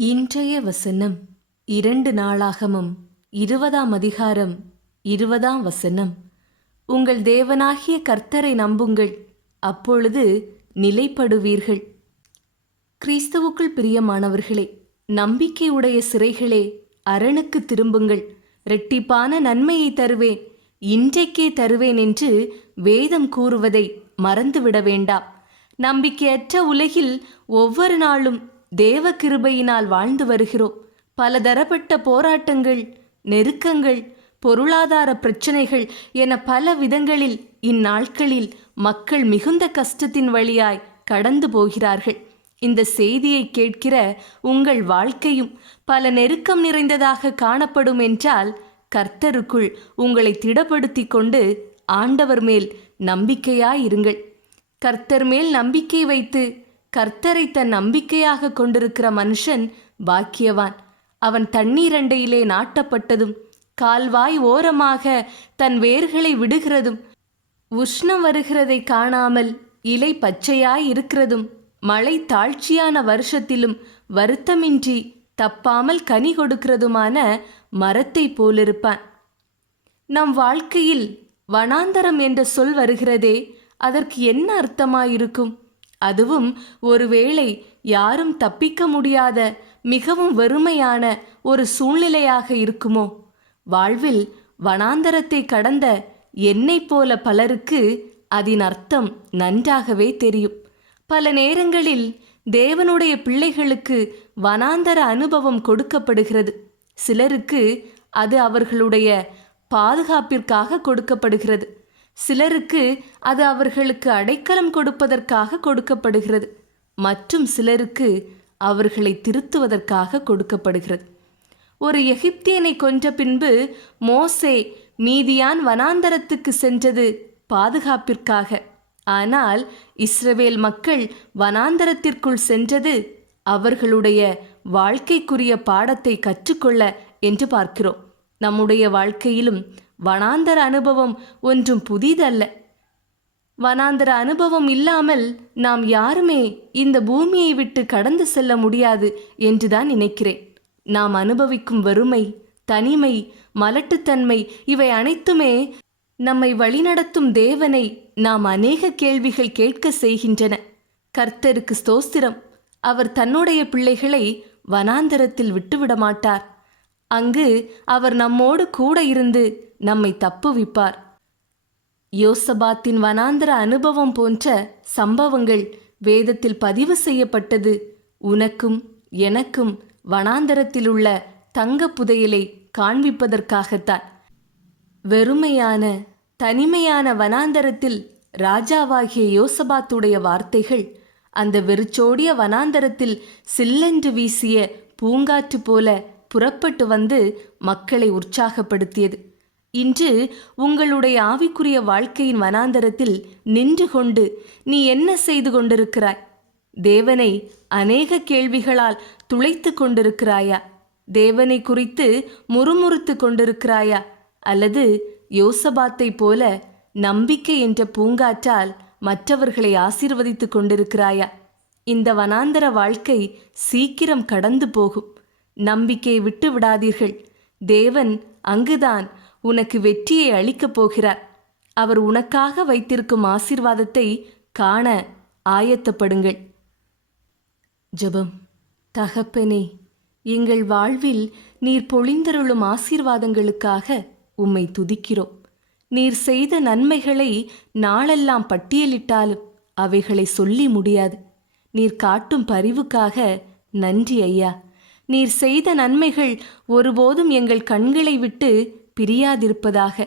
இன்றைய வசனம் இரண்டு நாளாகமும் இருபதாம் அதிகாரம் இருபதாம் வசனம். உங்கள் தேவனாகிய கர்த்தரை நம்புங்கள் அப்பொழுது நிலைப்படுவீர்கள். கிறிஸ்துவுக்குள் பிரியமானவர்களே நம்பிக்கையுடைய சிறைகளே அரணுக்கு திரும்புங்கள். இரட்டிப்பான நன்மையை தருவேன் இன்றைக்கே தருவேன் என்று வேதம் கூறுவதை மறந்துவிட வேண்டாம் நம்பிக்கையற்ற உலகில் ஒவ்வொரு நாளும் தேவ கிருபையினால் வாழ்ந்து வருகிறோம். பலதரப்பட்ட போராட்டங்கள் நெருக்கங்கள் பொருளாதார பிரச்சனைகள் என பல விதங்களில் இந்நாட்களில் மக்கள் மிகுந்த கஷ்டத்தின் வழியாய் கடந்து போகிறார்கள். இந்த செய்தியை கேட்கிற உங்கள் வாழ்க்கையும் பல நெருக்கம் நிறைந்ததாக காணப்படும் என்றால் கர்த்தருக்குள் உங்களை திடப்படுத்தி கொண்டு ஆண்டவர் மேல் நம்பிக்கையாயிருங்கள். கர்த்தர் மேல் நம்பிக்கை வைத்து கர்த்தரை தன் நம்பிக்கையாக கொண்டிருக்கிற மனுஷன் பாக்கியவான். அவன் தண்ணீரண்டையிலே நாட்டப்பட்டதும் கால்வாய் ஓரமாக தன் வேர்களை விடுகிறதும் உஷ்ணம் வருகிறதை காணாமல் இலை பச்சையாய் இருக்கிறதும் மழை தாழ்ச்சியான வருஷத்திலும் வருத்தமின்றி தப்பாமல் கனி கொடுக்கிறதுமான மரத்தை போலிருப்பான். நம் வாழ்க்கையில் வனாந்தரம் என்ற சொல் வருகிறதே அதற்கு என்ன அர்த்தமாயிருக்கும்? அதுவும் ஒருவேளை யாரும் தப்பிக்க முடியாத மிகவும் வெறுமையான ஒரு சூழ்நிலையாக இருக்குமோ? வாழ்வில் வனாந்தரத்தை கடந்த என்னைப் போல பலருக்கு அதன் அர்த்தம் நன்றாகவே தெரியும். பல நேரங்களில் தேவனுடைய பிள்ளைகளுக்கு வனாந்தர அனுபவம் கொடுக்கப்படுகிறது. சிலருக்கு அது அவர்களுடைய பாதுகாப்பிற்காக கொடுக்கப்படுகிறது. சிலருக்கு அது அவர்களுக்கு அடைக்கலம் கொடுப்பதற்காக கொடுக்கப்படுகிறது. மற்றும் சிலருக்கு அவர்களை திருத்துவதற்காக கொடுக்கப்படுகிறது. ஒரு எகிப்தியனை கொன்ற பின்பு மோசே மீதியான் வனாந்தரத்துக்கு சென்றது பாதுகாப்பிற்காக. ஆனால் இஸ்ரவேல் மக்கள் வனாந்தரத்திற்குள் சென்றது அவர்களுடைய வாழ்க்கைக்குரிய பாடத்தை கற்றுக்கொள்ள என்று பார்க்கிறோம். நம்முடைய வாழ்க்கையிலும் வனாந்தர அனுபவம் ஒன்றும் புதிதல்ல. வனாந்தர அனுபவம் இல்லாமல் நாம் யாருமே இந்த பூமியை விட்டு கடந்து செல்ல முடியாது என்றுதான் நினைக்கிறேன். நாம் அனுபவிக்கும் வறுமை தனிமை மலட்டுத்தன்மை இவை அனைத்துமே நம்மை வழிநடத்தும் தேவனை நாம் அநேக கேள்விகள் கேட்க செய்கின்றன. கர்த்தருக்கு ஸ்தோஸ்திரம் அவர் தன்னுடைய பிள்ளைகளை வனாந்தரத்தில் விட்டுவிட மாட்டார் அங்கு அவர் நம்மோடு கூட இருந்து நம்மை தப்புவிப்பார் யோசபாத்தின் வனாந்தர அனுபவம் போன்ற சம்பவங்கள் வேதத்தில் பதிவு செய்யப்பட்டது. உனக்கும் எனக்கும் வனாந்தரத்தில் உள்ள தங்க புதையலை காண்பிப்பதற்காகத்தான். வெறுமையான தனிமையான வனாந்தரத்தில் ராஜாவாகிய யோசபாத்துடைய வார்த்தைகள் அந்த வெறிச்சோடிய வனாந்தரத்தில் சில்லென்று வீசிய பூங்காற்று போல புறப்பட்டு வந்து மக்களை உற்சாகப்படுத்தியது. இன்று உங்களுடைய ஆவிக்குரிய வாழ்க்கையின் வனாந்தரத்தில் நின்று கொண்டு நீ என்ன செய்து கொண்டிருக்கிறாய்? தேவனை அநேக கேள்விகளால் துளைத்து கொண்டிருக்கிறாயா? தேவனை குறித்து முறுமுறுத்து கொண்டிருக்கிறாயா? அல்லது யோசபாத்தை போல நம்பிக்கை என்ற பூங்காற்றால் மற்றவர்களை ஆசீர்வதித்து கொண்டிருக்கிறாயா? இந்த வனாந்தர வாழ்க்கை சீக்கிரம் கடந்து போகும். நம்பிக்கையை விட்டு விடாதீர்கள். தேவன் அங்குதான் உனக்கு வெற்றியை அளிக்கப் போகிறார். அவர் உனக்காக வைத்திருக்கும் ஆசீர்வாதத்தை காண ஆயத்தப்படுங்கள். ஜெபம். தகப்பனே எங்கள் வாழ்வில் நீர் பொழிந்தருளும் ஆசீர்வாதங்களுக்காக உம்மை துதிக்கிறோம். நீர் செய்த நன்மைகளை நாளெல்லாம் பட்டியலிட்டாலும் அவைகளை சொல்லி முடியாது. நீர் காட்டும் பரிவுக்காக நன்றி ஐயா. நீர் செய்த நன்மைகள் ஒருபோதும் எங்கள் கண்களை விட்டு பிரியாதிருப்பதாக.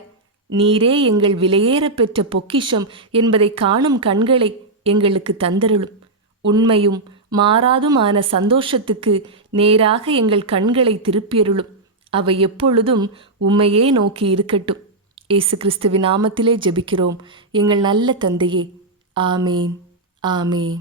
நீரே எங்கள் விலையேற பெற்ற பொக்கிஷம் என்பதை காணும் கண்களை எங்களுக்கு தந்தருளும். உண்மையும் மாறாதுமான சந்தோஷத்துக்கு நேராக எங்கள் கண்களை திருப்பியருளும். அவை எப்பொழுதும் உம்மையே நோக்கி இருக்கட்டும். இயேசு கிறிஸ்துவின் நாமத்திலே ஜெபிக்கிறோம். எங்கள் நல்ல தந்தையே ஆமேன் ஆமேன்.